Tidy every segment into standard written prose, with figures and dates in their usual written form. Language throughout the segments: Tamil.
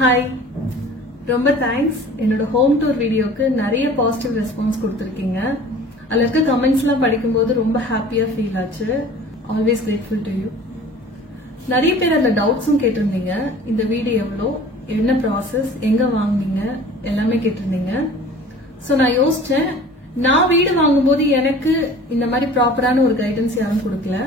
ஹாய், ரொம்ப தேங்க்ஸ். என்னோட ஹோம் டூர் வீடியோக்கு நிறைய பாசிட்டிவ் ரெஸ்பான்ஸ் கொடுத்துருக்கீங்க. அதில் இருக்க கமெண்ட்ஸ்லாம் படிக்கும்போது ரொம்ப ஹாப்பியா ஃபீல் ஆச்சு. Always grateful to you. நிறைய பேர் அதில் டவுட்ஸும் கேட்டிருந்தீங்க. இந்த வீடு எவ்வளோ, என்ன ப்ராசஸ், எங்க வாங்குனீங்க, எல்லாமே கேட்டிருந்தீங்க. ஸோ நான் யோசிச்சேன், நான் வீடு வாங்கும்போது எனக்கு இந்த மாதிரி ப்ராப்பரான ஒரு கைடன்ஸ் யாரும் கொடுக்கல.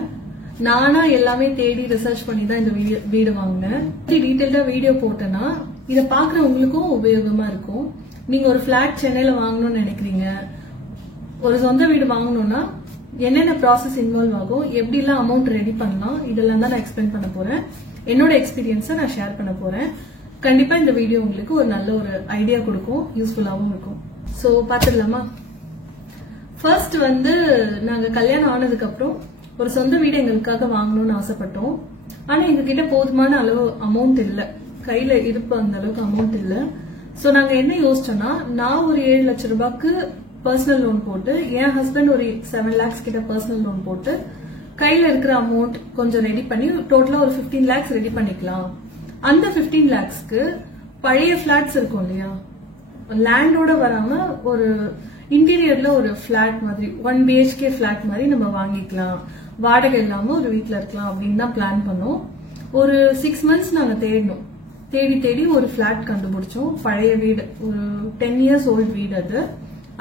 நானா எல்லாமே தேடி ரிசர்ச் பண்ணி தான் இந்த வீடு வாங்கினேன். டீடைல்டா வீடியோ போட்டேன்னா இதை பாக்குறவங்களுக்கும் உபயோகமா இருக்கும். நீங்க ஒரு பிளாட் சென்னையில வாங்கணும்னு நினைக்கிறீங்க, ஒரு சொந்த வீடு வாங்கணும்னா என்னென்ன ப்ராசஸ் இன்வால்வ் ஆகும், எப்படி எல்லாம் அமௌண்ட் ரெடி பண்ணலாம், இதெல்லாம் தான் நான் எக்ஸ்பிளைன் பண்ண போறேன். என்னோட எக்ஸ்பீரியன்ஸை நான் ஷேர் பண்ண போறேன். கண்டிப்பா இந்த வீடியோ உங்களுக்கு ஒரு நல்ல ஒரு ஐடியா கொடுக்கும், யூஸ்ஃபுல்லாகவும் இருக்கும். ஸோ பாத்துடலாமா? ஃபர்ஸ்ட் நாங்க கல்யாணம் ஆனதுக்கு அப்புறம் ஒரு சொந்த வீடு எங்களுக்காக வாங்கணும்னு ஆசைப்பட்டோம். ஆனா எங்க கிட்ட போதுமான அளவு அமௌண்ட் இல்ல, கையில இருப்பு அந்த அளவுக்கு அமௌண்ட் இல்ல. சோ நாங்க என்ன யோசிச்சோம்னா, நான் ஒரு 7 லட்சம் ரூபாய்க்கு பர்சனல் லோன் போட்டு, என் ஹஸ்பண்ட் ஒரு 7 lakhs கிட்ட பர்சனல் லோன் போட்டு, கையில இருக்கிற அமௌண்ட் கொஞ்சம் ரெடி பண்ணி டோட்டலா ஒரு 15 lakhs ரெடி பண்ணிக்கலாம். அந்த 15 lakhsக்கு பழைய பிளாட்ஸ் இருக்கும் இல்லையா, லேண்டோட வராம ஒரு இன்டீரியர்ல ஒரு பிளாட் மாதிரி 1 BHK பிளாட் மாதிரி நம்ம வாங்கிக்கலாம், வாடகை இல்லாம ஒரு வீட்டுல இருக்கலாம் அப்படின்னு தான் பிளான் பண்ணோம். ஒரு 6 months நாங்க தேடினோம். தேடி ஒரு பிளாட் கண்டுபிடிச்சோம். பழைய வீடு, ஒரு 10 years ஓல்டு வீடு. அது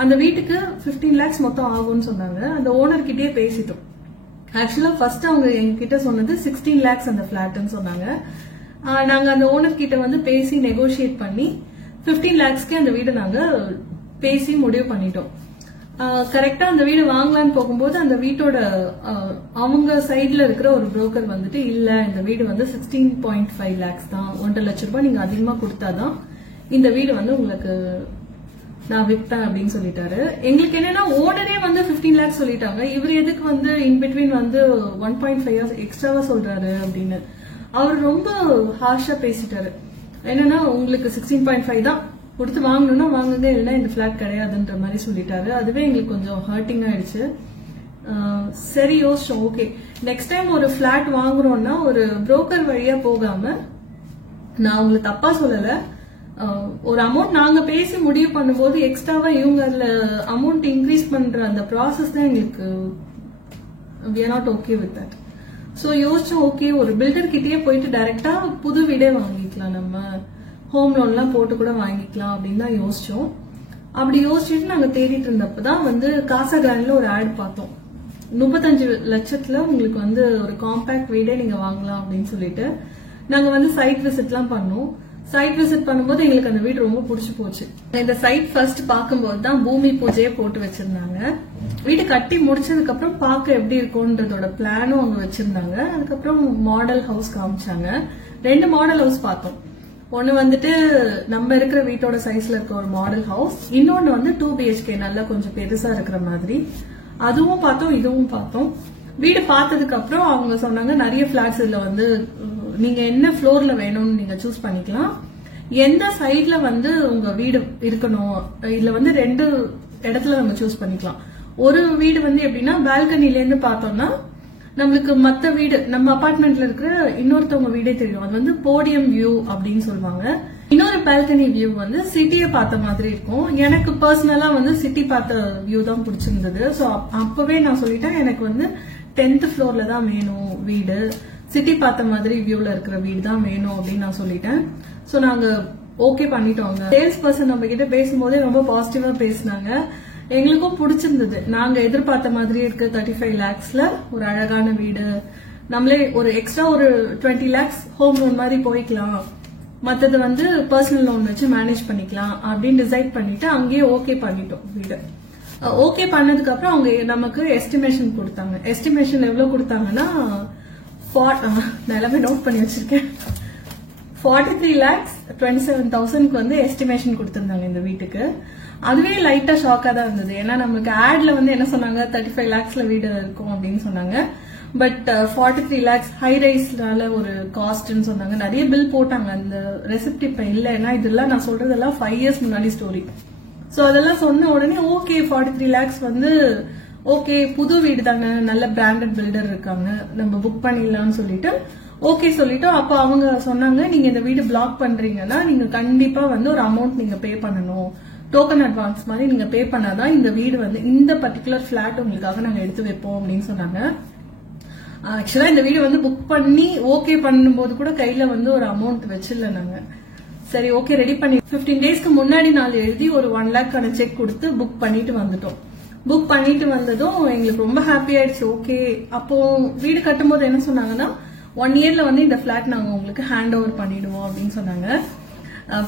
அந்த வீட்டுக்கு 15 lakhs மொத்தம் ஆகும்னு சொன்னாங்க. அந்த ஓனர் கிட்டே பேசிட்டோம். ஆக்சுவலா ஃபர்ஸ்ட் அவங்க எங்ககிட்ட சொன்னது 16 lakhs அந்த பிளாட்னு சொன்னாங்க. நாங்க அந்த ஓனர் கிட்ட பேசி நெகோசியேட் பண்ணி 15 lakhsக்கு அந்த வீடு நாங்க பேசி முடிவு பண்ணிட்டோம். கரெக்டா அந்த வீடு வாங்கலான்னு போகும்போது அந்த வீட்டோட அவங்க சைட்ல இருக்கிற ஒரு புரோக்கர் இல்ல, இந்த வீடு 16.5 lakhs தான், 1.5 லட்சம் ரூபாய் நீங்க அதிகமா கொடுத்தாதான் இந்த வீடு உங்களுக்கு நான் விற்பேன் அப்படின்னு சொல்லிட்டாரு. எங்களுக்கு என்னன்னா, ஓனரே 15 lakhs சொல்லிட்டாங்க, இவர் எதுக்கு இன்பிட்வீன் 1.5 years எக்ஸ்ட்ராவா சொல்றாரு அப்படின்னு. அவர் ரொம்ப ஹார்ஷா பேசிட்டாரு. என்னன்னா, உங்களுக்கு 16.5 தான் கொடுத்து வாங்கணும்னா வாங்குங்க, இல்லைன்னா இந்த பிளாட் கிடையாதுன்ற மாதிரி சொல்லிட்டாரு. அதுவே எங்களுக்கு கொஞ்சம் ஹர்ட்டிங் ஆயிடுச்சு. சரி யோசிச்சோம், ஓகே நெக்ஸ்ட் டைம் ஒரு பிளாட் வாங்குறோம்னா ஒரு புரோக்கர் வழியா போகாம, நான் உங்களுக்கு தப்பா சொல்லல, ஒரு அமௌண்ட் நாங்க பேசி முடிவு பண்ணும்போது எக்ஸ்ட்ராவா இவங்க அதுல அமௌண்ட் இன்க்ரீஸ் பண்ற அந்த ப்ராசஸ் தான் எங்களுக்கு we are not okay with that. So யோசிச்சோம், ஓகே ஒரு பில்டர் கிட்டயே போயிட்டு டைரக்டா புது வீடே வாங்கிக்கலாம், நம்ம ஹோம் லோன் எல்லாம் போட்டு கூட வாங்கிக்கலாம் அப்படின்னு தான் யோசிச்சோம். அப்படி யோசிச்சுட்டு நாங்க தேடிட்டு இருந்தப்பதான் காசா கிராண்ட்ல ஒரு ஆட் பார்த்தோம். 35 லட்சத்துல உங்களுக்கு ஒரு காம்பாக்ட் வீடே நீங்க வாங்கலாம் அப்படின்னு சொல்லிட்டு நாங்க சைட் விசிட் எல்லாம் பண்ணோம். சைட் விசிட் பண்ணும்போது எங்களுக்கு அந்த வீடு ரொம்ப பிடிச்சு போச்சு. இந்த சைட் ஃபர்ஸ்ட் பார்க்கும்போது தான் பூமி பூஜையே போட்டு வச்சிருந்தாங்க. வீடு கட்டி முடிச்சதுக்கு அப்புறம் பார்க்க எப்படி இருக்கும்ன்றதோட பிளானும் அவங்க வச்சிருந்தாங்க. அதுக்கப்புறம் மாடல் ஹவுஸ் காமிச்சாங்க. 2 மாடல் ஹவுஸ் பார்த்தோம். ஒன்னு நம்ம இருக்கிற வீட்டோட சைஸ்ல இருக்க ஒரு மாடல் ஹவுஸ், இன்னொன்னு 2 BHK நல்லா கொஞ்சம் பெருசா இருக்கிற மாதிரி. அதுவும் பார்த்தோம், இதுவும் பார்த்தோம். வீடு பார்த்ததுக்கு அப்புறம் அவங்க சொன்னாங்க, நிறைய பிளாட்ஸ் இதுல நீங்க என்ன ஃப்ளோர்ல வேணும்னு நீங்க சூஸ் பண்ணிக்கலாம், எந்த சைட்ல உங்க வீடு இருக்கணும், இதுல 2 இடத்துல நம்ம சூஸ் பண்ணிக்கலாம். ஒரு வீடு எப்படின்னா, பால்கனில இருந்து பார்த்தோம்னா நம்மளுக்கு மத்த வீடு, நம்ம அபார்ட்மெண்ட்ல இருக்கிற இன்னொருத்தவங்க வீடே தெரியும். அது போடியம் வியூ அப்படின்னு சொல்லுவாங்க. இன்னொரு பால்கனி வியூ சிட்டியை பார்த்த மாதிரி இருக்கும். எனக்கு பர்சனலா சிட்டி பார்த்த வியூ தான் பிடிச்சிருந்தது. சோ அப்பவே நான் சொல்லிட்டேன், எனக்கு 10th floorல தான் வேணும் வீடு, சிட்டி பார்த்த மாதிரி வியூல இருக்கிற வீடு தான் வேணும் அப்படின்னு நான் சொல்லிட்டேன். சோ நாங்க ஓகே பண்ணிட்டோங்க. சேல்ஸ் பர்சன் நம்ம கிட்ட பேசும்போதே ரொம்ப பாசிட்டிவா பேசினாங்க. எங்களுக்கும் பிடிச்சிருந்தது. நாங்க எதிர்பார்த்த மாதிரி இருக்கு 35 lakhsல ஒரு அழகான வீடு, நம்மளே ஒரு எக்ஸ்ட்ரா ஒரு 20 lakhs ஹோம் லோன் மாதிரி போய்க்கலாம், மத்தது பர்சனல் லோன் வச்சு மேனேஜ் பண்ணிக்கலாம் அப்படின்னு டிசைட் பண்ணிட்டு அங்கேயே ஓகே பண்ணிட்டோம் வீடு. ஓகே பண்ணதுக்கு அப்புறம் அவங்க நமக்கு எஸ்டிமேஷன் கொடுத்தாங்க. எஸ்டிமேஷன் எவ்வளவு கொடுத்தாங்கன்னா, நான் எல்லாமே நோட் பண்ணி வச்சிருக்கேன், 43,27,000க்கு எஸ்டிமேஷன் கொடுத்திருந்தாங்க இந்த வீட்டுக்கு. அதுவே லைட்டா ஷாக்கா தான் இருந்தது. ஏன்னா நமக்கு ஆட்ல என்ன சொன்னாங்க, 35 lakhsல வீடு இருக்கும் அப்படின்னு சொன்னாங்க. பட் 43 lakhs ஹை ரைஸ்னால ஒரு காஸ்ட்னு சொன்னாங்க. நிறைய பில் போட்டாங்க. அந்த ரெசிப்ட் இப்ப இல்ல, ஏன்னா இதெல்லாம் நான் சொல்றதெல்லாம் 5 years முன்னாடி ஸ்டோரி. சோ அதெல்லாம் சொன்ன உடனே ஓகே 43 lakhs ஓகே புது வீடு தானே, நல்ல பிராண்டட் பில்டர் இருக்காங்க, நம்ம புக் பண்ணிடலாம்னு சொல்லிட்டு ஓகே சொல்லிட்டோம். அப்ப அவங்க சொன்னாங்க, நீங்க இந்த வீடு பிளாக் பண்றீங்கன்னா நீங்க கண்டிப்பா வந்து ஒரு அமௌண்ட் நீங்க பே பண்ணணும், டோக்கன் அட்வான்ஸ் மாதிரி நீங்க பே பண்ணாதான் இந்த வீடு வந்து இந்த பர்டிகுலர் பிளாட் உங்களுக்காக நாங்க எடுத்து வைப்போம் அப்படின்னு சொன்னாங்க. ஆக்சுவலா இந்த வீடு வந்து புக் பண்ணி ஓகே பண்ணும்போது கூட கையில வந்து ஒரு அமௌண்ட் வச்சிடல நாங்க. சரி ஓகே ரெடி பண்ணி 15 டேஸ்க்கு முன்னாடி நாள் எழுதி ஒரு 1 லேக்கான செக் கொடுத்து புக் பண்ணிட்டு வந்துட்டோம். புக் பண்ணிட்டு வந்ததும் எங்களுக்கு ரொம்ப ஹாப்பி ஆயிடுச்சு. ஓகே, அப்போ வீடு கட்டும் போது என்ன சொன்னாங்கன்னா 1 இயர்ல வந்து இந்த பிளாட் நாங்க உங்களுக்கு ஹேண்ட் ஓவர் பண்ணிடுவோம் அப்படின்னு சொன்னாங்க.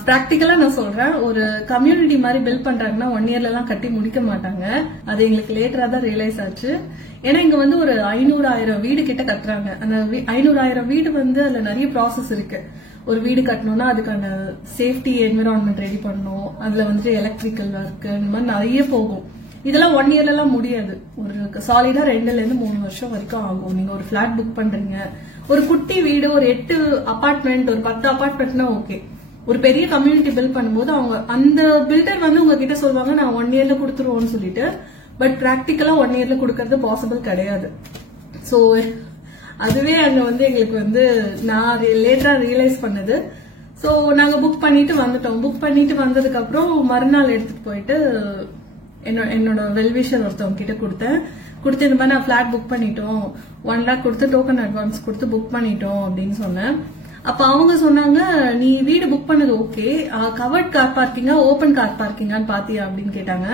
பிராக்டிக்கலா நான் சொல்றேன், ஒரு கம்யூனிட்டி மாதிரி பில்ட் பண்றாங்கன்னா 1 இயர்ல எல்லாம் கட்டி முடிக்க மாட்டாங்க. அது எங்களுக்கு லேட்டரா தான் ரியலைஸ் ஆச்சு. ஏன்னா இங்க வந்து ஒரு 500,000 வீடு கிட்ட கட்டுறாங்க. அந்த 500,000 வீடு வந்து அதுல நிறைய ப்ராசஸ் இருக்கு. ஒரு வீடு கட்டணும்னா அதுக்கான சேஃப்டி என்விரான்மெண்ட் ரெடி பண்ணணும், அதுல வந்துட்டு எலக்ட்ரிக்கல் ஒர்க் இந்த மாதிரி நிறைய போகும். இதெல்லாம் 1 இயர்ல எல்லாம் முடியாது. ஒரு சாலிடா 2ல இருந்து 3 வருஷம் வரைக்கும் ஆகும். நீங்க ஒரு பிளாட் புக் பண்றீங்க, ஒரு குட்டி வீடு, ஒரு 8 அபார்ட்மெண்ட், ஒரு 10 அபார்ட்மெண்ட்னா ஓகே. ஒரு பெரிய கம்யூனிட்டி பில்ட் பண்ணும்போது அவங்க அந்த பில்டர் வந்து உங்ககிட்ட சொல்லுவாங்க நான் 1 இயர்ல கொடுத்துருவோம்னு சொல்லிட்டு. பட் பிராக்டிக்கலா 1 இயர்ல கொடுக்கறது பாசிபிள் கிடையாது. சோ அதுவே அங்க வந்து எங்களுக்கு வந்து நான் லேட்டரா ரியலைஸ் பண்ணது. சோ நாங்க புக் பண்ணிட்டு வந்துட்டோம். புக் பண்ணிட்டு வந்ததுக்கு அப்புறம் மறுநாள் எடுத்துட்டு போயிட்டு என்னோட வெல்விஷர் ஒருத்தவங்க கிட்ட கொடுத்து இந்த மாதிரி நான் பிளாட் புக் பண்ணிட்டோம், 1 லேக் கொடுத்து டோக்கன் அட்வான்ஸ் கொடுத்து புக் பண்ணிட்டோம் அப்படின்னு சொன்னேன். அப்ப அவங்க சொன்னாங்க, நீ வீடு புக் பண்ணது ஓகே, கவர்ட் கார் பார்க்கிங்கா ஓபன் கார் பார்க்கிங்கான்னு பாத்தியா அப்படின்னு கேட்டாங்க.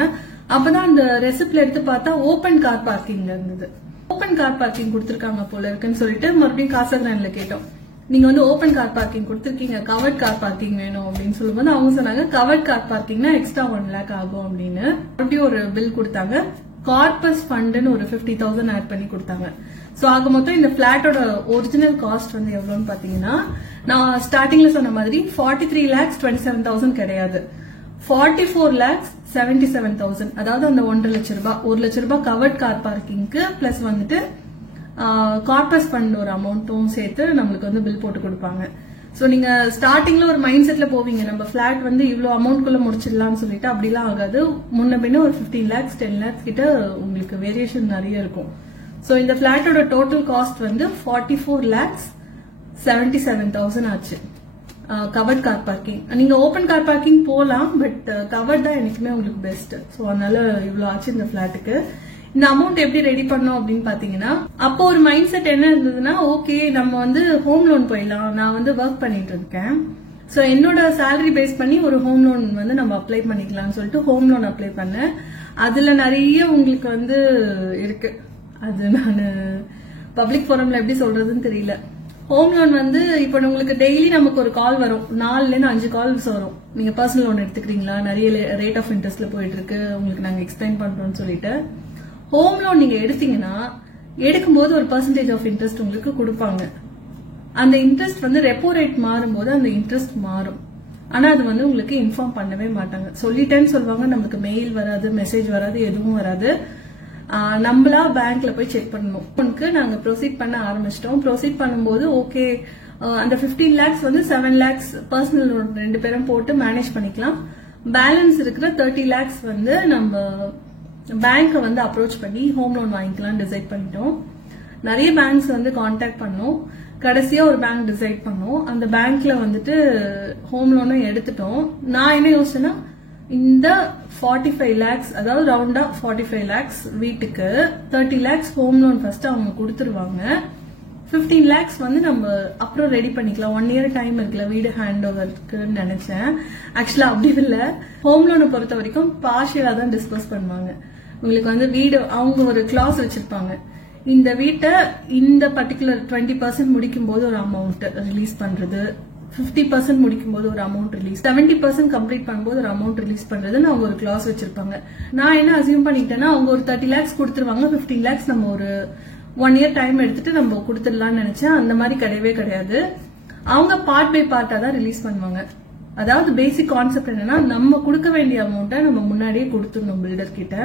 அப்பதான் அந்த ரெசிப்ட்ல எடுத்து பார்த்தா ஓபன் கார் பார்க்கிங்ல இருந்தது. ஓபன் கார் பார்க்கிங் கொடுத்திருக்காங்க போல இருக்குன்னு சொல்லிட்டு மறுபடியும் காசகிரான்ல கேட்டோம். நீங்க வந்து ஓபன் கார் பார்க்கிங் கொடுத்திருக்கீங்க, கவர்ட் கார் பார்க்கிங் வேணும் அப்படின்னு சொல்லும்போது அவங்க சொன்னாங்க கவர்ட் கார் பார்க்கிங்னா எக்ஸ்ட்ரா 1 லேக் ஆகும் அப்படின்னு. மறுபடியும் ஒரு பில் கொடுத்தாங்க. கார்பஸ் ஃபண்ட்னு ஒரு 50,000 ஆட் பண்ணி கொடுத்தாங்க. சோ ஆக மொத்தம் இந்த பிளாட்டோட ஒரிஜினல் காஸ்ட் வந்து எவ்வளவுன்னு பாத்தீங்கன்னா, நான் ஸ்டார்டிங்ல சொன்ன மாதிரி 43,27,000 கிடையாது, 44,77,000. அதாவது அந்த 1.5 லட்சம் ரூபாய், 1 லட்சம் ரூபாய் கவர்ட் கார் பார்க்கிங்க்கு பிளஸ் வந்துட்டு கார்பஸ் ஃபண்ட் ஒரு அமௌண்ட்டும் சேர்த்து நம்மளுக்கு வந்து பில் போட்டு கொடுப்பாங்க. சோ நீங்க ஸ்டார்டிங்ல ஒரு மைண்ட் செட்ல போவீங்க, நம்ம பிளாட் வந்து இவ்வளவு அமௌண்ட் குள்ள முடிச்சிடலாம்னு சொல்லிட்டு. அப்படிலாம் ஆகாது. முன்ன பின்ன ஒரு 15 lakhs 10 lakhs கிட்ட உங்களுக்கு வேரியேஷன் நிறைய இருக்கும். சோ இந்த பிளாட்டோட டோட்டல் காஸ்ட் வந்து 44,77,000 ஆச்சு. Covert car parking. நீங்க ஓபன் கார் பார்க்கிங் போலாம், பட் கவர்ட் தான் எனக்குமே உங்களுக்கு பெஸ்ட். சோ அதனால இவ்வளவு ஆச்சு இந்த பிளாட்டுக்கு. இந்த அமௌண்ட் எப்படி ரெடி பண்ணோம் அப்படின்னு பாத்தீங்கன்னா, அப்போ ஒரு மைண்ட் செட் என்ன இருந்ததுன்னா, ஓகே நம்ம வந்து ஹோம் லோன் போயிடலாம். நான் வந்து ஒர்க் பண்ணிட்டு இருக்கேன். சோ என்னோட சேலரி பேஸ் பண்ணி ஒரு ஹோம் லோன் வந்து நம்ம அப்ளை பண்ணிக்கலாம்னு சொல்லிட்டு ஹோம் லோன் அப்ளை பண்ணேன். அதுல நிறைய உங்களுக்கு வந்து இருக்கு. அது நான் பப்ளிக் ஃபோரம்ல எப்படி சொல்றதுன்னு தெரியல. ஹோம் லோன் வந்து இப்ப உங்களுக்கு டெய்லி நமக்கு ஒரு கால் வரும், 4ல இருந்து 5 கால்ஸ் வரும். நீங்க பர்சனல் லோன் எடுத்துக்கிறீங்களா, நிறைய ரேட் ஆஃப் இன்ட்ரெஸ்ட்ல போயிட்டு இருக்கு, உங்களுக்கு நாங்க எக்ஸ்பிளைன் பண்றோம்னு சொல்லிட்டு. ஹோம் லோன் நீங்க எடுத்தீங்கன்னா எடுக்கும்போது ஒரு பெர்சன்டேஜ் ஆஃப் இன்ட்ரெஸ்ட் உங்களுக்கு கொடுப்பாங்க. அந்த இன்ட்ரெஸ்ட் வந்து ரெப்போ ரேட் மாறும்போது அந்த இன்ட்ரெஸ்ட் மாறும். ஆனா அது வந்து உங்களுக்கு இன்ஃபார்ம் பண்ணவே மாட்டாங்க. சொல்லிட்டேன்னு சொல்லுவாங்க, நமக்கு மெயில் வராது, மெசேஜ் வராது, எதுவும் வராது. நம்மளா பேங்க்ல போய் செக் பண்ணணும். நாங்க ப்ரொசீட் பண்ண ஆரம்பிச்சிட்டோம். ப்ரொசீட் பண்ணும்போது ஓகே, அந்த 15 lakhs வந்து 7 lakhs பர்சனல் லோன் 2 பேரும் போட்டு மேனேஜ் பண்ணிக்கலாம். பேலன்ஸ் இருக்கிற 30 lakhs வந்து நம்ம பேங்க் வந்து அப்ரோச் பண்ணி ஹோம் லோன் வாங்கிக்கலாம் டிசைட் பண்ணிட்டோம். நிறைய பேங்க்ஸ் வந்து கான்டாக்ட் பண்ணோம். கடைசியா ஒரு பேங்க் டிசைட் பண்ணோம். அந்த பேங்க்ல வந்துட்டு ஹோம் லோனும் எடுத்துட்டோம். நான் என்ன யோசிச்சேன்னா, இந்த 45 lakhs, அதாவது ரவுண்டா 45 lakhs வீட்டுக்கு 30 lakhs ஹோம் லோன் ஃபர்ஸ்ட் அவங்க கொடுத்துருவாங்க. 15 lakhs வந்து நம்ம அப்புறம் ரெடி பண்ணிக்கலாம், 1 year டைம் இருக்குல்ல வீடு ஹேண்ட் ஓவருக்கு நினைச்சேன். ஆக்சுவலா அப்படி இல்ல. ஹோம் லோனை பொறுத்த வரைக்கும் பார்ஷியலா தான் டிஸ்போஸ் பண்ணுவாங்க. உங்களுக்கு வந்து வீடு அவங்க ஒரு கிளாஸ் வச்சிருப்பாங்க, இந்த வீட்டை இந்த பர்டிகுலர் 20% முடிக்கும் போது ஒரு அமௌண்ட் ரிலீஸ் பண்றது, 50% முடிக்கும் போது ஒரு அமௌண்ட் ரிலீஸ், 70% கம்ப்ளீட் பண்ணும்போது ஒரு அமௌண்ட் ரிலீஸ் பண்றதுன்னு அவங்க ஒரு கிளாஸ் வச்சிருப்பாங்க. நான் என்ன அசியூம் பண்ணிட்டேன்னா, அவங்க ஒரு 30 lakhs கொடுத்துருவாங்க, 15 lakhs நம்ம ஒரு 1 year டைம் எடுத்துட்டு நம்ம கொடுத்துடலாம்னு நினைச்சேன். அந்த மாதிரி கிடையவே கிடையாது. அவங்க பார்ட் பை பார்ட்டா தான் ரிலீஸ் பண்ணுவாங்க. அதாவது பேசிக் கான்செப்ட் என்னன்னா, நம்ம கொடுக்க வேண்டிய அமௌண்ட்டை நம்ம முன்னாடியே கொடுத்துடணும் பில்டர் கிட்ட.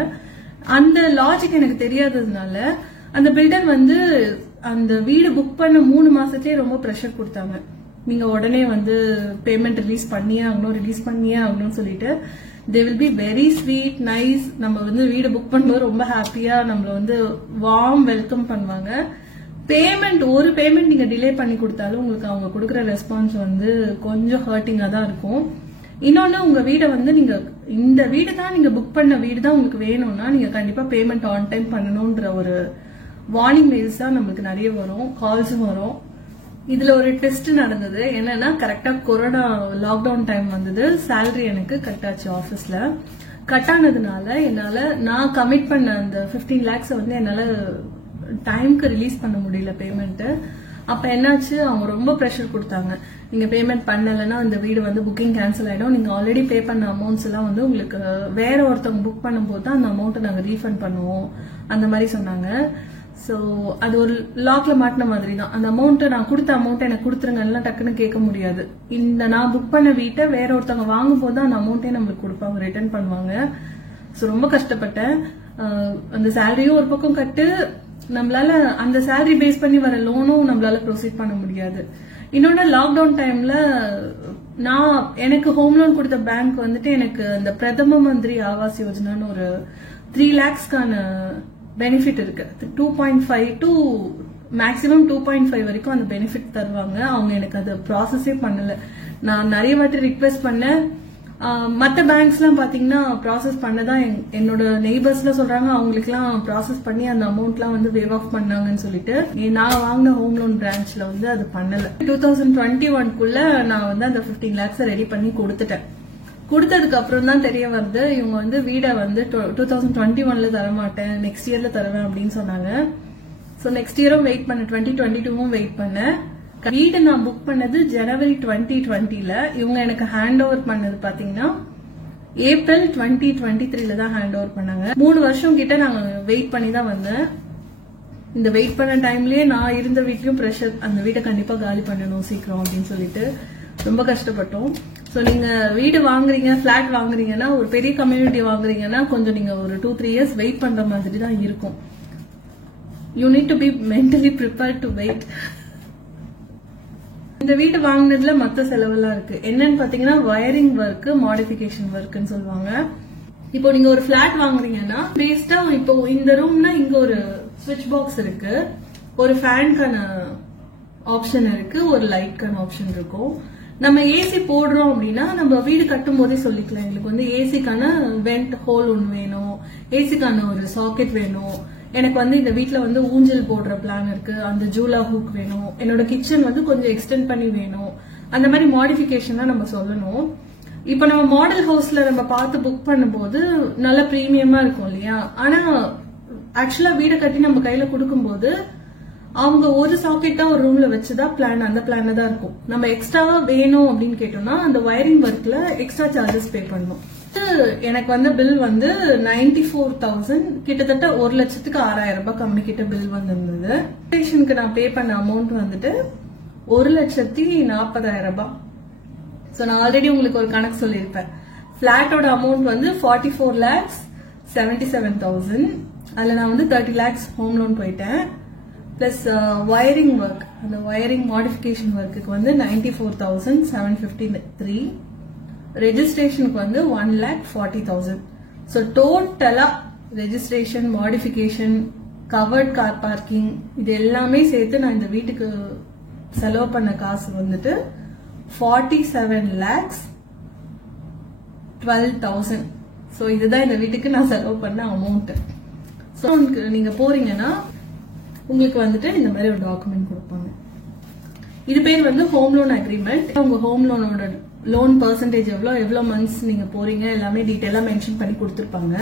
அந்த லாஜிக் எனக்கு தெரியாததுனால அந்த பில்டர் வந்து அந்த வீடு புக் பண்ண 3 மாசத்துலயே ரொம்ப ப்ரெஷர் கொடுத்தாங்க. நீங்க உடனே வந்து பேமெண்ட் ரிலீஸ் பண்ணியே ஆகணும்னு சொல்லிட்டு. They will be very sweet, nice. நம்ம வந்து வீடு புக் பண்ணும்போது ரொம்ப ஹாப்பியா நம்மள வந்து வார்ம் வெல்கம் பண்ணுவாங்க. பேமெண்ட் ஒரு பேமெண்ட் நீங்க டிலே பண்ணி கொடுத்தாலும் உங்களுக்கு அவங்க கொடுக்குற ரெஸ்பான்ஸ் வந்து கொஞ்சம் ஹர்ட்டிங்கா தான் இருக்கும். இன்னொன்னு உங்க வீடை வந்து நீங்க இந்த வீடு தான் நீங்க புக் பண்ண வீடு தான் உங்களுக்கு வேணும்னா நீங்க கண்டிப்பா பேமெண்ட் ஆன் டைம் பண்ணணும்ன்ற ஒரு வார்னிங் மெயில்ஸ் தான் நம்மளுக்கு நிறைய வரும், கால்ஸும் வரும். இதுல ஒரு டெஸ்ட் நடந்தது. என்னன்னா கரெக்டா கொரோனா லாக்டவுன் டைம் வந்தது. சேலரி எனக்கு கட் ஆச்சு ஆபீஸ்ல. கட் ஆனதுனால என்னால நான் கமிட் பண்ண அந்த 15 lakhs வந்து என்னால டைம்க்கு ரிலீஸ் பண்ண முடியல பேமெண்ட். அப்ப என்னாச்சு, அவங்க ரொம்ப ப்ரெஷர் கொடுத்தாங்க. நீங்க பேமெண்ட் பண்ணலன்னா அந்த வீடு வந்து புக்கிங் கேன்சல் ஆயிடும். நீங்க ஆல்ரெடி பே பண்ண அமௌண்ட்ஸ் எல்லாம் வந்து உங்களுக்கு வேற ஒருத்தவங்க புக் பண்ணும்போது தான் அந்த அமௌண்ட் நாங்க ரீஃபண்ட் பண்ணுவோம் அந்த மாதிரி சொன்னாங்க. சோ அது ஒரு லாக்ல மாட்டின மாதிரி தான். அந்த அமௌண்ட் நான் கொடுத்த அமௌண்ட் எனக்கு கொடுத்துருங்க டக்குன்னு கேட்க முடியாது. இந்த நான் புக் பண்ண வீட்டை வேற ஒருத்தவங்க வாங்கும் போது தான் அந்த அமௌண்ட்டே நம்மளுக்கு கொடுப்பாங்க, ரிட்டர்ன் பண்ணுவாங்க. சோ ரொம்ப கஷ்டப்பட்டேன். அந்த சேலரியும் ஒரு பக்கம் கட்டு, நம்மளால அந்த சேலரி பேஸ் பண்ணி வர லோனும் நம்மளால ப்ரொசீட் பண்ண முடியாது. இன்னொன்னு லாக்டவுன் டைம்ல நான் எனக்கு ஹோம் லோன் கொடுத்த பேங்க் வந்துட்டு எனக்கு அந்த பிரதம மந்திரி ஆவாஸ் யோஜனான்னு ஒரு 3 lakhsக்கான பெனிஃபிட் இருக்கு. 2.5 to மேக்ஸிமம் 2.5 வரைக்கும் அந்த பெனிஃபிட் தருவாங்க. அவங்க எனக்கு அதை ப்ராசஸே பண்ணல. நான் நிறைய வாட்டி ரிக்வெஸ்ட் பண்ணேன். மற்ற பேங்க்ஸ் எல்லாம் பாத்தீங்கன்னா ப்ராசஸ் பண்ணதான் என்னோட நெய்பர்ஸ்ல சொல்றாங்க, அவங்களுக்கு எல்லாம் ப்ராசஸ் பண்ணி அந்த அமௌண்ட் எல்லாம் வந்து வேவ் ஆஃப் பண்ணாங்கன்னு சொல்லிட்டு. நான் வாங்கின ஹோம் லோன் பிரான்ச்ல வந்து அது பண்ணல. 2021க்குள்ள நான் வந்து அந்த 15 lakhs ரெடி பண்ணி கொடுத்துட்டேன். கொடுத்ததுக்கு அப்புறம் தான் தெரிய வருது இவங்க வந்து வீடை வந்து 2021ல தரமாட்டேன், நெக்ஸ்ட் இயர்ல தருவேன் அப்படின்னு சொன்னாங்க. சோ நெக்ஸ்ட் இயரும் வெயிட் பண்ண, 2022ம் வெயிட் பண்ணேன். வீடு நான் புக் பண்ணது ஜனவரி 2020ல. இவங்க எனக்கு ஹேண்ட் ஓவர் பண்ணது பாத்தீங்கன்னா ஏப்ரல் 2023ல தான் ஹேண்ட் ஓவர் பண்ணாங்க. 3 வருஷம் கிட்ட நாங்க வெயிட் பண்ணி தான் வந்தேன். இந்த வெயிட் பண்ண டைம்லயே நான் இருந்த வீட்லயும் பிரஷர், அந்த வீட்டை கண்டிப்பா காலி பண்ணணும் சீக்கிரம் அப்படின்னு சொல்லிட்டு ரொம்ப கஷ்டப்பட்டோம். சோ நீங்க வீடு வாங்குறீங்க, பிளாட் வாங்குறீங்கன்னா, ஒரு பெரிய கம்யூனிட்டி வாங்குறீங்கன்னா கொஞ்சம் நீங்க ஒரு 2-3 years வெயிட் பண்ற மாதிரி தான் இருக்கும். You need to be mentally prepared to wait. இந்த வீடு வாங்கினதுல மத்த செலவெல்லாம் இருக்கு. என்னன்னு பாத்தீங்கன்னா வயரிங் ஒர்க், மாடிஃபிகேஷன் ஒர்க்னு சொல்லுவாங்க. இப்போ நீங்க ஒரு பிளாட் வாங்குறீங்கன்னா பேஸ்டா இப்போ இந்த ரூம்னா இங்க ஒரு ஸ்விட்ச் பாக்ஸ் இருக்கு, ஒரு ஃபேனுக்கான ஆப்ஷன் இருக்கு, ஒரு லைட்கான ஆப்ஷன் இருக்கும். நம்ம ஏசி போடுறோம் அப்படின்னா நம்ம வீடு கட்டும் போதே சொல்லிக்கலாம், எங்களுக்கு வந்து ஏசிக்கான வெண்ட் ஹோல் ஒன்று வேணும், ஏசிக்கான ஒரு சாக்கெட் வேணும், எனக்கு வந்து இந்த வீட்டுல வந்து ஊஞ்சல் போடுற பிளான் இருக்கு, அந்த ஜூலா ஹூக் வேணும், என்னோட கிச்சன் வந்து கொஞ்சம் எக்ஸ்டெண்ட் பண்ணி வேணும், அந்த மாதிரி மாடிஃபிகேஷன் தான் நம்ம சொல்லணும். இப்ப நம்ம மாடல் ஹவுஸ்ல நம்ம பார்த்து புக் பண்ணும்போது நல்ல பிரீமியமா இருக்கும் இல்லையா. ஆனா ஆக்சுவலா வீடை கட்டி நம்ம கையில கொடுக்கும்போது அவங்க ஒரு சாக்கெட் தான் ஒரு ரூம்ல வச்சுதான் பிளான், அந்த பிளான்ல தான் இருக்கும். நம்ம எக்ஸ்ட்ராவா வேணும் அப்படின்னு கேட்டோம்னா அந்த வயரிங் ஒர்க்ல எக்ஸ்ட்ரா சார்ஜஸ் பே பண்ணணும். எனக்கு வந்து பில் வந்து 94,000, கிட்டத்தட்ட 1,06,000 ரூபாய் கம்மி கிட்ட பில் வந்திருந்தது. ஸ்டேஷனுக்கு நான் பே பண்ண அமௌண்ட் வந்துட்டு 1,40,40,000 ரூபாய். சோ நான் ஆல்ரெடி உங்களுக்கு ஒரு கணக்கு சொல்லியிருப்பேன். பிளாட்டோட அமௌண்ட் வந்து 44,77,000. அதுல நான் வந்து 30 lakhs ஹோம் லோன் போயிட்டேன். பிளஸ் வயரிங் ஒர்க், அந்த வயரிங் மாடிஃபிகேஷன் ஒர்க்குக்கு வந்து 94,753. ரெஜிஸ்ட்ரேஷனுக்கு வந்து 1,40,000. ஸோ டோட்டலா registration, modification, covert car parking இது எல்லாமே சேர்த்து நான் இந்த வீட்டுக்கு செலவு பண்ண காசு வந்துட்டு 47,12,000. ஸோ இதுதான் இந்த வீட்டுக்கு நான் செலவு பண்ண அமௌண்ட். ஸோ நீங்க போறீங்கன்னா உங்களுக்கு வந்துட்டு இந்த மாதிரி ஒரு டாக்குமெண்ட் கொடுப்பாங்க. இது பேர் வந்து ஹோம் லோன் அக்ரிமெண்ட். உங்க ஹோம் லோனோட லோன் பெர்சன்டேஜ் எவ்வளவு மந்த்ஸ் நீங்க போறீங்க எல்லாமே டீடைலா மென்ஷன் பண்ணி கொடுத்திருப்பாங்க.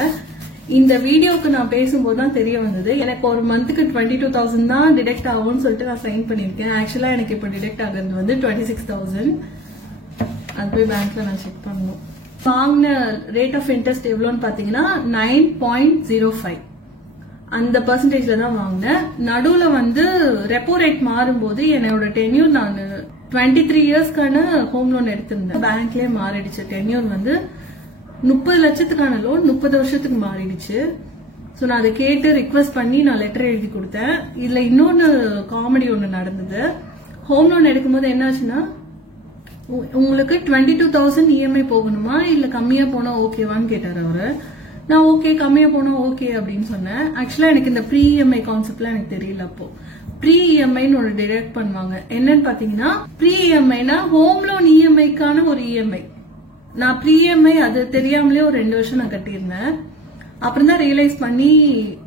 இந்த வீடியோக்கு நான் பேசும்போது தான் தெரிய வந்தது, எனக்கு ஒரு மந்த்துக்கு 22,000 தான் டிடெக்ட் ஆகும்னு சொல்லிட்டு நான் சைன் பண்ணிருக்கேன். ஆக்சுவலா எனக்கு இப்ப டிடெக்ட் ஆகுறது வந்து 26,000. அது போய் பேங்க்ல நான் செக் பண்ணணும். வாங்கின ரேட் ஆஃப் இன்ட்ரெஸ்ட் எவ்வளோன்னு பாத்தீங்கன்னா 9.05 அந்த பெர்சன்டேஜ்ல தான் வாங்கினேன். நடுவுல வந்து ரெப்போ ரேட் மாறும்போது என்னோட டென்யூர் நான் 23 இயர்ஸ்க்கான ஹோம் லோன் எடுத்திருந்தேன். பேங்க்லயே மாறிடுச்சு. டென்யூர் வந்து 30 லட்சத்துக்கான லோன் 30 வருஷத்துக்கு மாறிடுச்சு. சோ நான் அதை கேட்டு ரிக்வெஸ்ட் பண்ணி நான் லெட்டர் எழுதி கொடுத்தேன். இதுல இன்னொன்னு காமெடி ஒண்ணு நடந்தது. ஹோம் லோன் எடுக்கும்போது என்ன ஆச்சுன்னா, உங்களுக்கு 22,000 இஎம்ஐ போகணுமா இல்ல கம்மியா போனா ஓகேவான்னு கேட்டாரு அவரு. நான் ஓகே கம்மியா போனா ஓகே அப்படின்னு சொன்னேன். ஆக்சுவலா எனக்கு இந்த ப்ரீ இஎம்ஐ கான்செப்ட்லாம் எனக்கு தெரியல. அப்போ ப்ரீ இஎம்ஐன்னு ஒரு டிடெக்ட் பண்ணுவாங்க. என்னன்னு பாத்தீங்கன்னா ப்ரீ இஎம்ஐனா ஹோம் லோன் இஎம்ஐக்கான ஒரு இஎம்ஐ. நான் ப்ரீ இஎம்ஐ அது தெரியாமலே ஒரு 2 வருஷம் நான் கட்டியிருந்தேன். அப்புறம் தான் ரியலைஸ் பண்ணி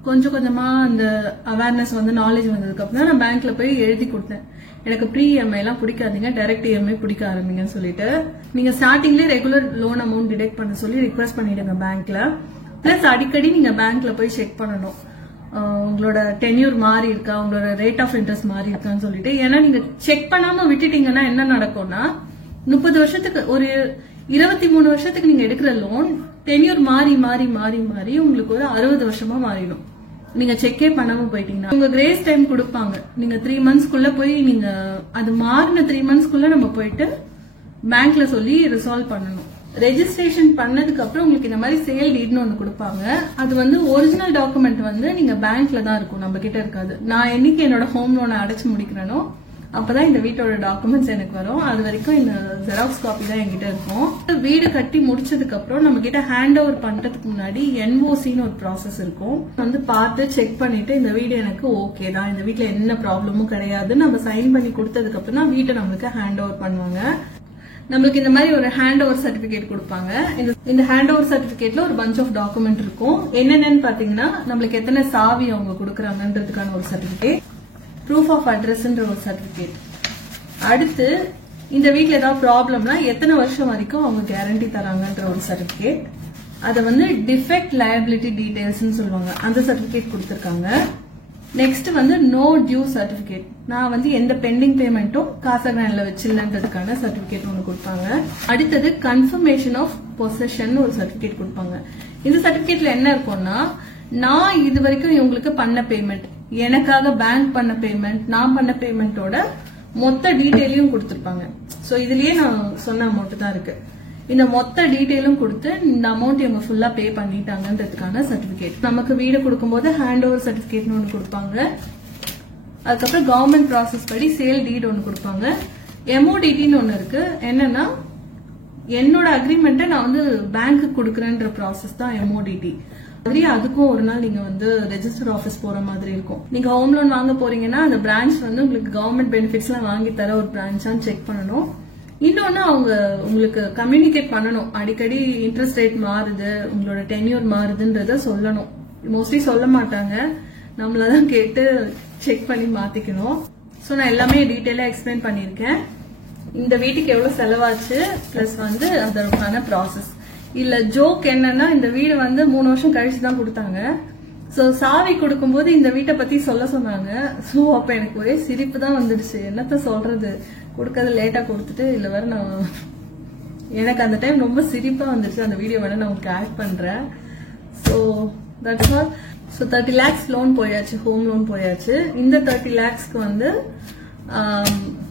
கொஞ்சம் கொஞ்சமா அந்த அவேர்னஸ் வந்து நாலேஜ் வந்ததுக்கு அப்புறம் தான் நான் பேங்க்ல போய் எழுதி கொடுத்தேன். எனக்கு ப்ரீ இஎம்ஐ எல்லாம் பிடிக்காதீங்க, டைரக்ட் இஎம்ஐ பிடிக்க ஆரம்பிங்கன்னு சொல்லிட்டு நீங்க ஸ்டார்டிங்லேயே ரெகுலர் லோன் அமௌண்ட் டிடெக்ட் பண்ண சொல்லி ரிக்வெஸ்ட் பண்ணிடுங்க பேங்க்ல. பிளஸ் அடிக்கடி நீங்க பேங்க்ல போய் செக் பண்ணணும் உங்களோட டென்யூர் மாறி இருக்கா, உங்களோட ரேட் ஆஃப் இன்ட்ரெஸ்ட் மாறி இருக்கான்னு சொல்லிட்டு. ஏன்னா நீங்க செக் பண்ணாம விட்டுட்டீங்கன்னா என்ன நடக்கும்னா 30 வருஷத்துக்கு ஒரு 23 வருஷத்துக்கு நீங்க எடுக்கிற லோன் டென்யூர் மாறி மாறி மாறி மாறி உங்களுக்கு ஒரு 60 வருஷமா மாறிடும். நீங்க செக்கே பண்ணாம போயிட்டீங்கன்னா உங்க கிரேஸ் டைம் கொடுப்பாங்க. நீங்க 3 மந்த்ஸ்க்குள்ள போய் நீங்க அது மாறின 3 மந்த்ஸ்க்குள்ள நம்ம போயிட்டு பேங்க்ல சொல்லி ரிசால்வ் பண்ணணும். ரெஜிஸ்ட்ரேஷன் பண்ணதுக்கு அப்புறம் உங்களுக்கு இந்த மாதிரி சேல் டீட்னு ஒன்று கொடுப்பாங்க. அது வந்து ஒரிஜினல் டாக்குமெண்ட் வந்து நீங்க பேங்க்ல தான் இருக்கும், நம்ம கிட்ட இருக்காது. நான் என்னைக்கு என்னோட ஹோம் லோனை அடைச்சு முடிக்கிறேனோ அப்பதான் இந்த வீட்டோட டாக்குமெண்ட்ஸ் எனக்கு வரும். அது வரைக்கும் இந்த ஜெராக்ஸ் காப்பி தான் என்கிட்ட இருக்கும். வீடு கட்டி முடிச்சதுக்கு அப்புறம் நம்ம கிட்ட ஹேண்ட் ஓவர் பண்றதுக்கு முன்னாடி என்ஓசின்னு ஒரு ப்ராசஸ் இருக்கும். வந்து பார்த்து செக் பண்ணிட்டு இந்த வீடு எனக்கு ஓகே தான், இந்த வீட்டுல என்ன ப்ராப்ளமும் கிடையாது நம்ம சைன் பண்ணி கொடுத்ததுக்கு அப்புறம் தான் வீட்டை நம்மளுக்கு ஹேண்ட் ஓவர் பண்ணுவாங்க. நம்மளுக்கு இந்த மாதிரி ஒரு ஹேண்ட் ஓவர் சர்டிபிகேட் கொடுப்பாங்க. இந்த ஹேண்ட் ஓவர் சர்டிபிகேட்ல ஒரு பஞ்ச் ஆஃப் டாக்குமெண்ட் இருக்கும். என்னென்னு பாத்தீங்கன்னா நம்மளுக்கு எத்தனை சாவி அவங்க கொடுக்கறாங்கன்றதுக்கான ஒரு சர்டிபிகேட், ப்ரூஃப் ஆஃப் அட்ரஸ்ன்ற ஒரு சர்டிபிகேட். அடுத்து இந்த வீட்ல ஏதாவது ப்ராப்ளம்னா எத்தனை வருஷம் வரைக்கும் அவங்க கேரண்டி தராங்கன்ற ஒரு சர்டிபிகேட். அதை வந்து டிஃபெக்ட் லயபிலிட்டி டீடைல்ஸ் சொல்லுவாங்க, அந்த சர்டிபிகேட் கொடுத்திருக்காங்க. நெக்ஸ்ட் வந்து நோ டியூ சர்டிபிகேட், நான் வந்து எந்த பெண்டிங் பேமெண்ட்டும் காசகிரான்ல வச்சில்லன்றதுக்கான சர்டிபிகேட் ஒன்று கொடுப்பாங்க. அடுத்தது கன்ஃபர்மேஷன் ஆஃப் பொசஷன் ஒரு சர்டிபிகேட் கொடுப்பாங்க. இந்த சர்டிபிகேட்ல என்ன இருக்கும்னா நான் இது வரைக்கும் இவங்களுக்கு பண்ண பேமெண்ட், எனக்காக பேங்க் பண்ண பேமெண்ட், நான் பண்ண பேமெண்டோட மொத்த டீடைலையும் கொடுத்திருப்பாங்க. சோ இதுலயே நான் சொன்ன அமௌண்ட் தான் இருக்கு. இந்த மொத்த டீடைலும் கொடுத்து இந்த அமௌண்ட் இவங்க ஃபுல்லா பே பண்ணிட்டாங்கன்றதுக்கான சர்டிபிகேட். நமக்கு வீடு கொடுக்கும்போது ஹேண்ட் ஓவர் சர்டிபிகேட்னு ஒன்று கொடுப்பாங்க. அதுக்கப்புறம் கவர்மெண்ட் ப்ராசஸ் படி சேல் டீட் ஒன்று கொடுப்பாங்க. எம்ஓடிடின்னு ஒன்று இருக்கு. என்னன்னா என்னோட அக்ரிமெண்ட்டை நான் வந்து பேங்க்கு கொடுக்குறேன்ற ப்ராசஸ் தான் எம்ஓடிடி. அதுக்கும் ஒரு நாள் நீங்க வந்து ரெஜிஸ்டர் ஆபீஸ் போற மாதிரி இருக்கும். நீங்க ஹோம் லோன் வாங்க போறீங்கன்னா அந்த பிரான்ச் வந்து உங்களுக்கு கவர்மெண்ட் பெனிஃபிட்ஸ் எல்லாம் வாங்கி தர ஒரு பிரான்ச்சான்னு செக் பண்ணணும். இன்னொன்னு அவங்க உங்களுக்கு கம்யூனிகேட் பண்ணணும், அடிக்கடி இன்ட்ரெஸ்ட் ரேட் மாறுது, உங்களோட டென்யூர் மாறுதுன்றத சொல்லணும். மோஸ்ட்லி சொல்ல மாட்டாங்க, நம்மளதான் கேட்டு செக் பண்ணி மாத்திக்கணும். சோ நான் எல்லாமே டீட்டெயிலா எக்ஸ்பிளைன் பண்ணிருக்கேன். இந்த வீட்டுக்கு எவ்வளவு செலவாச்சு பிளஸ் வந்து அதற்கான ப்ராசஸ். இல்ல ஜோக் என்னன்னா இந்த வீடு வந்து 3 வருஷம் கழிச்சு தான் கொடுத்தாங்க. சோ சாவி கொடுக்கும்போது இந்த வீட்டை பத்தி சொல்ல சொன்னாங்க. சோ அப்ப எனக்கு ஒரே சிரிப்பு தான் வந்துடுச்சு. என்னத்த சொல்றது, கொடுக்கறது லேட்டா கொடுத்துட்டு இல்ல வேற நான் எனக்கு அந்த டைம் ரொம்ப சிரிப்பா வந்துருச்சு. அந்த வீடியோ வேணா நான் உங்களுக்கு ஆட் பண்றேன். So that's all. So 30 lakhs loan போயாச்சு, ஹோம் லோன் போயாச்சு. இந்த 30 lakhsக்கு வந்து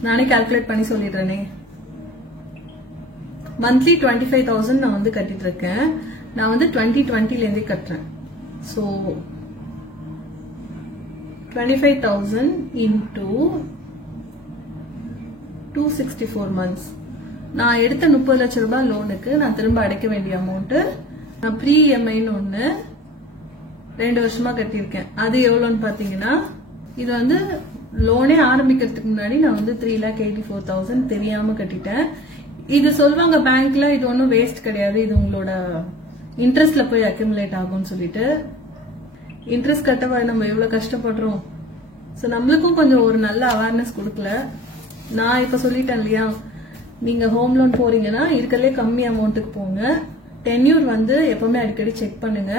நானே கால்குலேட் பண்ணி சொல்லிடுறேனே. மந்த்லி 25,000 நான் வந்து கட்டிட்டு இருக்கேன். நான் வந்து 2020ல இருந்தே கட்டுறேன். So 25,000 into 264 months. நான் எடுத்த 30 லட்சம் ரூபாய் லோனுக்கு நான் திரும்ப அடைக்க வேண்டிய அமௌண்ட் நான் ப்ரீ இஎம்ஐன்னு ஒண்ணு 2 வருஷமா கட்டியிருக்கேன். அது எவ்வளவுன்னு பாத்தீங்கன்னா இது வந்து லோனே ஆரம்பிக்கிறதுக்கு முன்னாடி நான் வந்து 3,84,000 தெரியாம கட்டிட்டேன். இது சொல்லுவாங்க பேங்க்ல இது ஒன்னும் வேஸ்ட் கிடையாது, இது உங்களோட இன்ட்ரெஸ்ட்ல போய் அக்யூமுலேட் ஆகும்னு சொல்லிட்டு. இன்ட்ரெஸ்ட் கட்ட நம்ம எவ்வளவு கஷ்டப்படுறோம். சோ நம்மளுக்கும் கொஞ்சம் ஒரு நல்ல அவேர்னஸ் கொடுக்கல. நான் இப்ப சொல்லிட்டேன் இல்லையா, நீங்க ஹோம் லோன் போறீங்கன்னா இருக்கலே கம்மி அமௌண்ட்டுக்கு போங்க. டென்யூர் வந்து எப்பவுமே அடிக்கடி செக் பண்ணுங்க.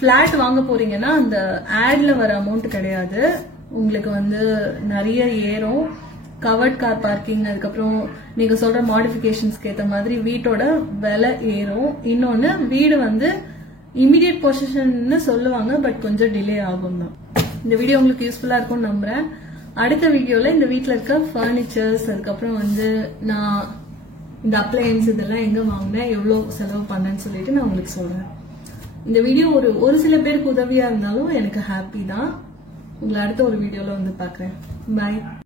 பிளாட் வாங்க போறீங்கன்னா அந்த ஆட்ல வர அமௌண்ட் கிடையாது, உங்களுக்கு வந்து நிறைய ஏறும். கவர்ட் கார் பார்க்கிங், அதுக்கப்புறம் நீங்க சொல்ற மாடிஃபிகேஷன்ஸ்க்கு ஏற்ற மாதிரி வீட்டோட விலை ஏறும். இன்னொன்னு வீடு வந்து இமிடியட் பொசிஷன் சொல்லுவாங்க, பட் கொஞ்சம் டிலே ஆகும் தான். இந்த வீடியோ உங்களுக்கு யூஸ்ஃபுல்லா இருக்கும்னு நம்புறேன். அடுத்த வீடியோல இந்த வீட்டுல இருக்க பர்னிச்சர்ஸ், அதுக்கப்புறம் வந்து நான் இந்த அப்ளையன்ஸ் இதெல்லாம் எங்க வாங்கினேன், எவ்வளவு செலவு பண்ணேன்னு சொல்லிட்டு நான் உங்களுக்கு சொல்றேன். இந்த வீடியோ ஒரு சில பேருக்கு உதவியா இருந்தாலும் எனக்கு ஹாப்பி தான். உங்களை அடுத்த ஒரு வீடியோல வந்து பாக்குறேன். பாய்.